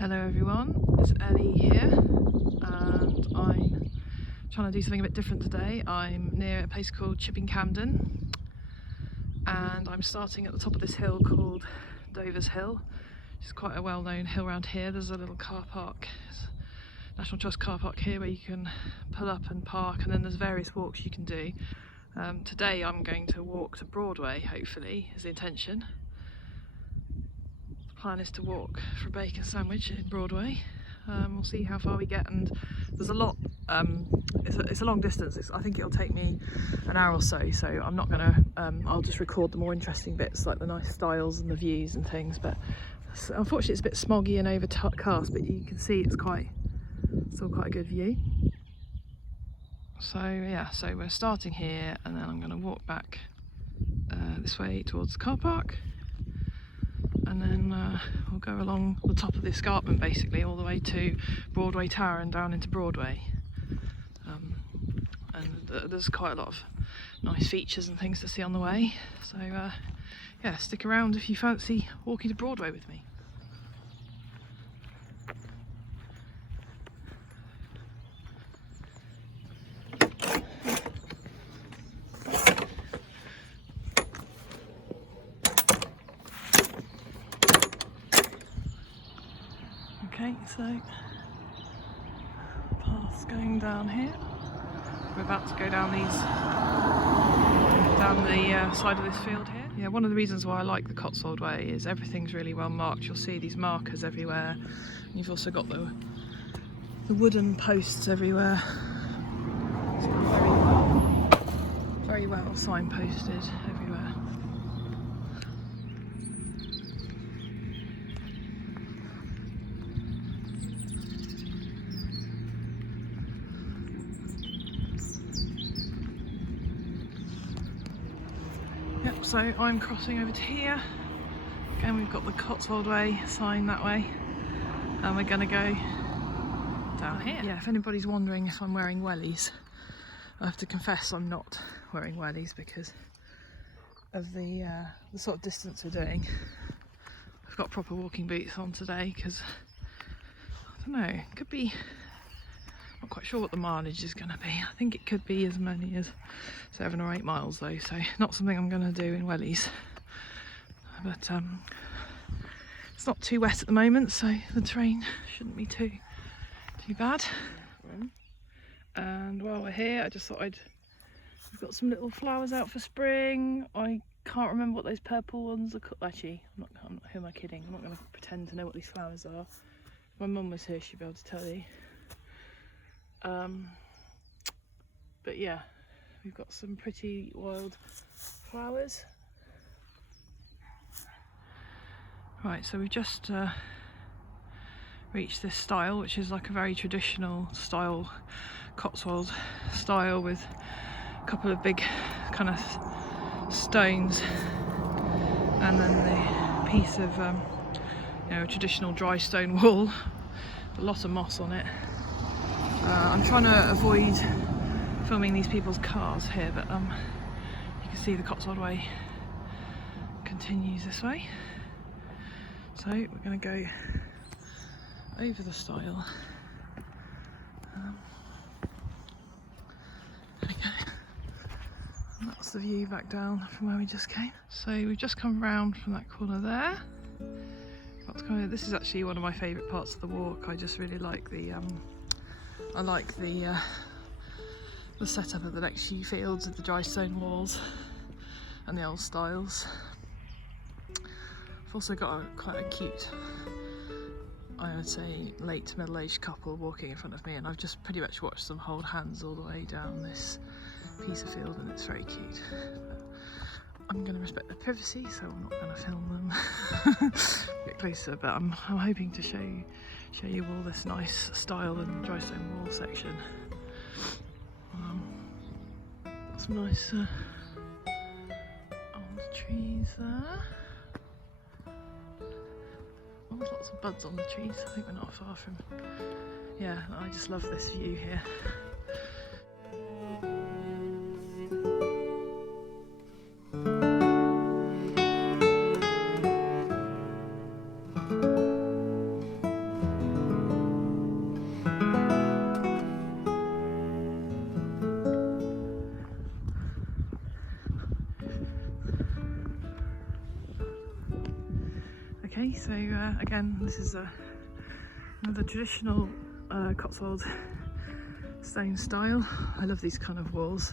Hello everyone, it's Ellie here and I'm trying to do something a bit different today. I'm near a place called Chipping Camden and I'm starting at the top of this hill called Dover's Hill, which is quite a well-known hill around here. There's a little car park, National Trust car park here, where you can pull up and park, and then there's various walks you can do. Today I'm going to walk to Broadway, hopefully, is the intention. The plan is to walk for a bacon sandwich in Broadway. We'll see how far we get, and there's a lot, it's a long distance. I think it'll take me an hour or so I'm not going to, I'll just record the more interesting bits, like the nice styles and the views and things, but unfortunately it's a bit smoggy and overcast, but you can see it's still quite a good view. So yeah, so we're starting here and then I'm going to walk back this way towards the car park, and then we'll go along the top of the escarpment basically all the way to Broadway Tower and down into Broadway. And there's quite a lot of nice features and things to see on the way, so yeah, stick around if you fancy walking to Broadway with me. Okay, so path's going down here. We're about to go down the side of this field here. Yeah, one of the reasons why I like the Cotswold Way is everything's really well marked. You'll see these markers everywhere. And you've also got the wooden posts everywhere. It's very well signposted everywhere. Yep, so I'm crossing over to here. Again, we've got the Cotswold Way sign that way, and we're gonna go down here. Yeah, if anybody's wondering if I'm wearing wellies, I have to confess I'm not wearing wellies because of the sort of distance we're doing. I've got proper walking boots on today because, I don't know, it could be, not quite sure what the mileage is going to be. I think it could be as many as 7 or 8 miles though, so not something I'm going to do in wellies. But it's not too wet at the moment, so the terrain shouldn't be too bad. And while we're here, I just thought we've got some little flowers out for spring. I can't remember what those purple ones are called. Actually, who am I kidding? I'm not going to pretend to know what these flowers are. If my mum was here, she'd be able to tell you. But yeah, we've got some pretty wild flowers. Right, so we've just reached this stile, which is like a very traditional style, Cotswold style, with a couple of big kind of stones and then the piece of a traditional dry stone wall, a lot of moss on it. I'm trying to avoid filming these people's cars here, but you can see the Cotswold Way continues this way. So we're going to go over the stile. There we go. And that's the view back down from where we just came. So we've just come round from that corner there. This is actually one of my favourite parts of the walk. I just really like the setup of the next few fields with the dry stone walls and the old styles. I've also got quite a cute, I would say, late middle-aged couple walking in front of me, and I've just pretty much watched them hold hands all the way down this piece of field, and it's very cute. But I'm going to respect their privacy, so I'm not going to film them a bit closer, but I'm hoping to show you all this nice style and dry stone wall section. Some nice old trees there. Oh, there's lots of buds on the trees. I think we're not far from. Yeah, I just love this view here. Okay, so again, this is another traditional Cotswold stone style. I love these kind of walls.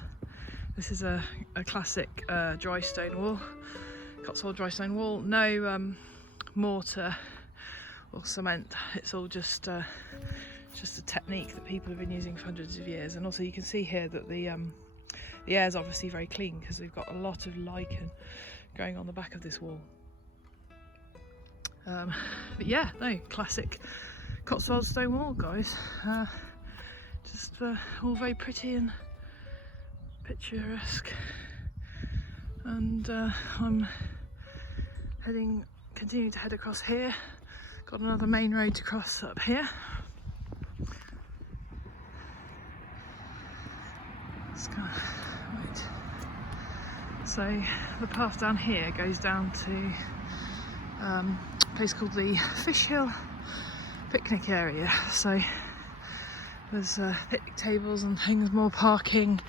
This is a classic dry stone wall, Cotswold dry stone wall. No mortar or cement. It's all just a technique that people have been using for hundreds of years. And also you can see here that the air is obviously very clean because we've got a lot of lichen going on the back of this wall. But yeah, no, classic Cotswold stone wall, guys. Just all very pretty and picturesque. And I'm continuing to head across here. Got another main road to cross up here. Right. So the path down here goes down to a place called the Fish Hill picnic area. So there's picnic tables and things, more parking.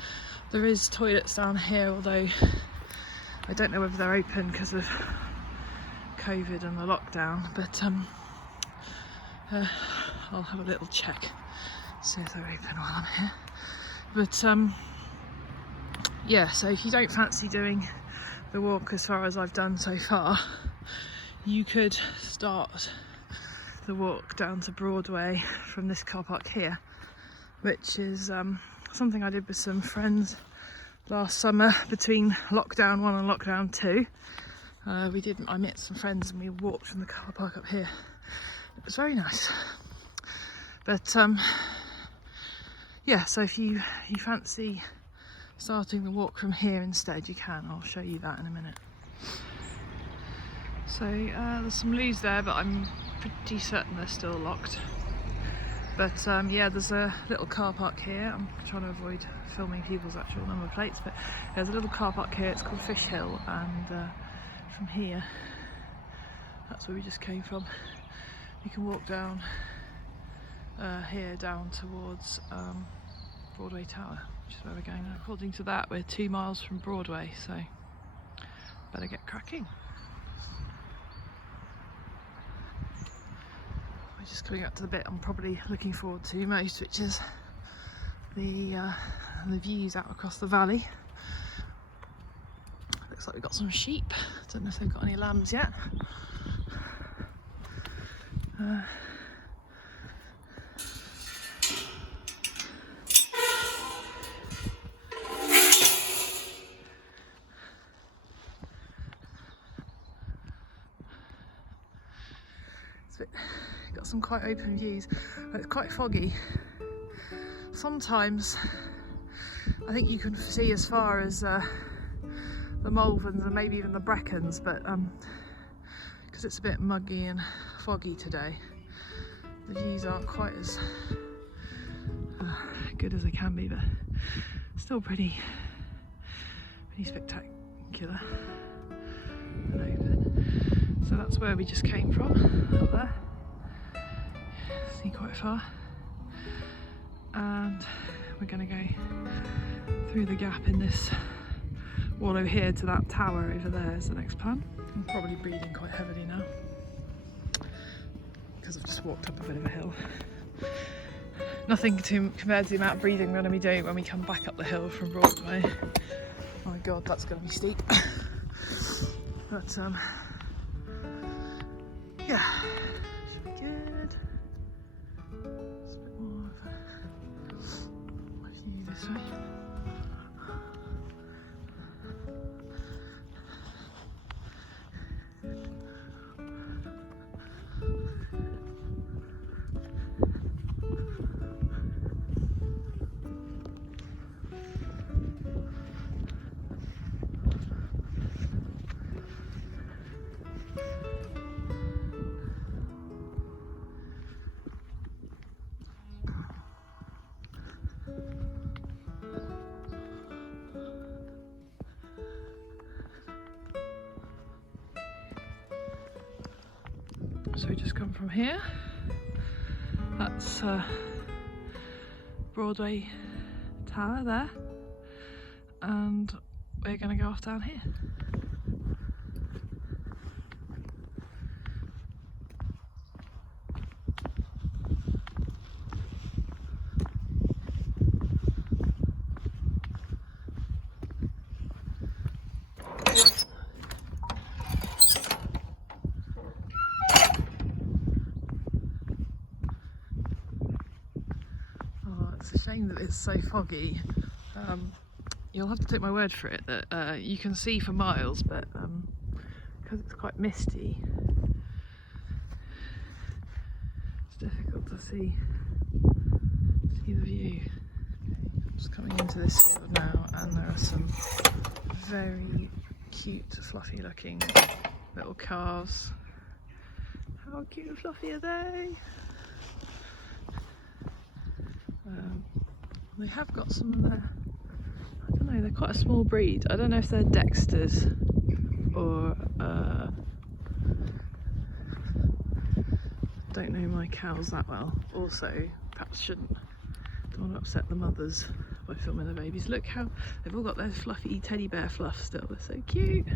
There is toilets down here, although I don't know whether they're open because of COVID and the lockdown, but I'll have a little check, see if they're open while I'm here. But yeah, so if you don't fancy doing the walk as far as I've done so far, you could start the walk down to Broadway from this car park here, which is something I did with some friends last summer between lockdown 1 and lockdown 2. I met some friends and we walked from the car park up here. It was very nice. But yeah, so if you fancy starting the walk from here instead, you can. I'll show you that in a minute. So there's some loos there, but I'm pretty certain they're still locked. But yeah, there's a little car park here. I'm trying to avoid filming people's actual number plates, but there's a little car park here. It's called Fish Hill, and from here, that's where we just came from. You can walk down here down towards Broadway Tower, which is where we're going now. According to that, we're 2 miles from Broadway, so better get cracking. We're just coming up to the bit I'm probably looking forward to most, which is the views out across the valley. Looks like we've got some sheep. Don't know if they've got any lambs yet. Got some quite open views, but it's quite foggy. Sometimes I think you can see as far as the Malverns and maybe even the Brecons, but because it's a bit muggy and foggy today, the views aren't quite as good as they can be, but still pretty spectacular and open. So that's where we just came from, up there. See quite far. And we're going to go through the gap in this wall over here to that tower over there is the next plan. I'm probably breathing quite heavily now because I've just walked up a bit of a hill. Nothing compared to the amount of breathing we're going to be doing when we come back up the hill from Broadway. Oh my god, that's going to be steep. But yeah, should be good. Just a bit more of a view this way. So we just come from here. That's Broadway Tower there, and we're going to go off down here. It's a shame that it's so foggy. You'll have to take my word for it that you can see for miles, but because it's quite misty, it's difficult to see the view. I'm just coming into this field now, and there are some very cute, fluffy looking little calves. How cute and fluffy are they? They have got some of their, I don't know, they're quite a small breed. I don't know if they're Dexters or don't know my cows that well. Also, perhaps don't want to upset the mothers by filming the babies. Look how they've all got their fluffy teddy bear fluff still. They're so cute.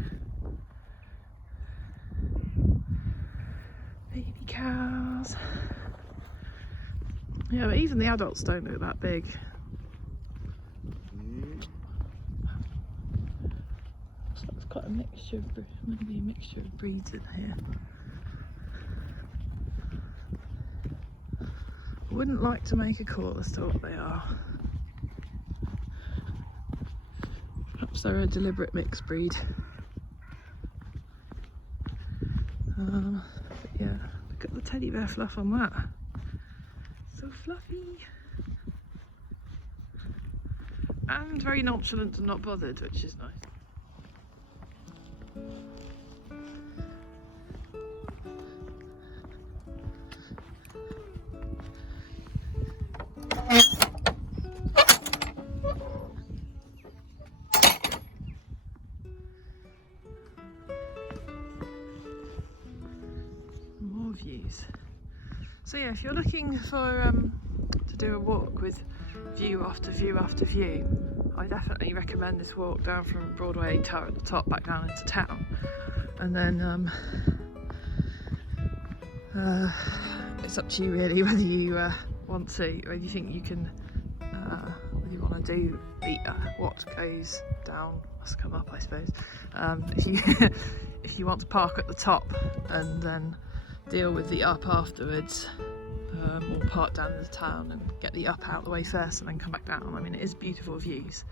Baby cows. Yeah, but even the adults don't look that big. Looks like there's quite a mixture of, maybe a mixture of breeds in here. I wouldn't like to make a call as to what they are. Perhaps they're a deliberate mixed breed. But yeah, look at the teddy bear fluff on that. So fluffy. And very nonchalant and not bothered, which is nice. More views. So yeah, if you're looking for to do a walk with view after view after view, I definitely recommend this walk down from Broadway Tower at the top back down into town. And then it's up to you really whether you want to, whether you think you can, whether you want to do the what goes down must come up, I suppose. If you want to park at the top and then deal with the up afterwards, or park down in the town and get the up out the way first and then come back down. I mean, it is beautiful views.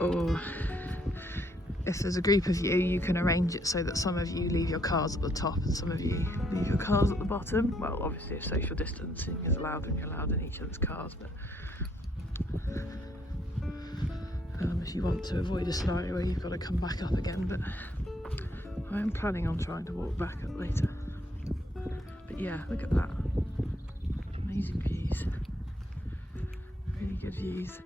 Or if there's a group of you, you can arrange it so that some of you leave your cars at the top and some of you leave your cars at the bottom. Well, obviously if social distancing is allowed, then you're allowed in each other's cars, but if you want to avoid a scenario where you've got to come back up again. But I am planning on trying to walk back up later. But yeah, look at that. Amazing views. Really good views.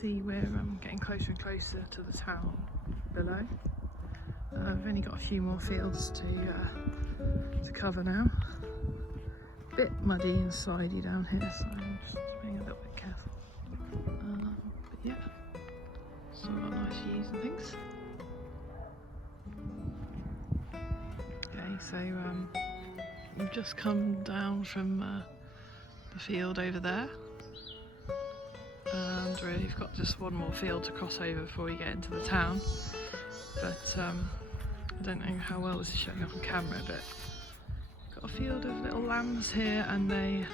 See we're getting closer and closer to the town below. I've only got a few more fields to cover now. A bit muddy and slidey down here, so I'm just being a little bit careful. But yeah, still got nice views and things. Okay, so we've just come down from the field over there. And we've got just one more field to cross over before we get into the town. But I don't know how well this is showing up on camera, but got a field of little lambs here and they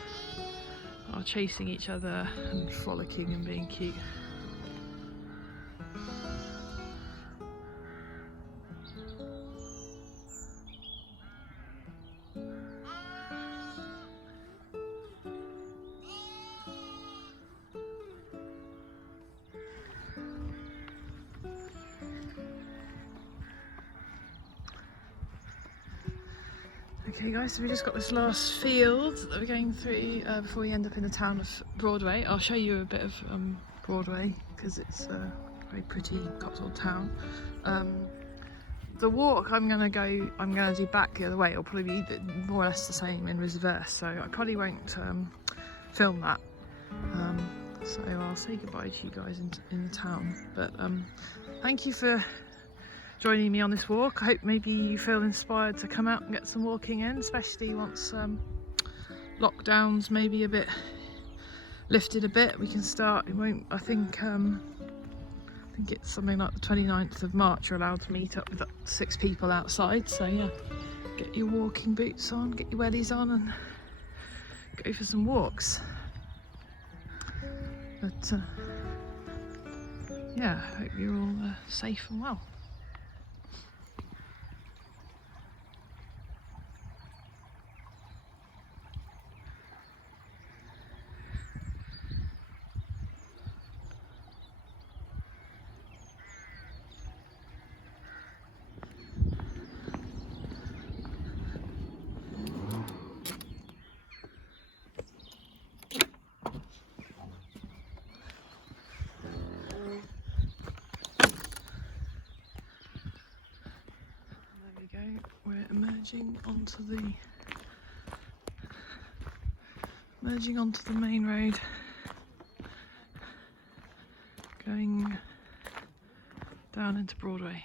are chasing each other and frolicking and being cute. Okay guys, so we just got this last field that we're going through before we end up in the town of Broadway. I'll show you a bit of Broadway because it's a very pretty Cotswold town. The walk I'm gonna do back the other way. It'll probably be more or less the same in reverse, so I probably won't film that. So I'll say goodbye to you guys in the town. But thank you for joining me on this walk. I hope maybe you feel inspired to come out and get some walking in, especially once lockdowns maybe a bit lifted a bit. We can start. It won't. I think it's something like the 29th of March. You're allowed to meet up with 6 people outside. So yeah, get your walking boots on, get your wellies on, and go for some walks. But yeah, I hope you're all safe and well. We're emerging onto the main road, going down into Broadway.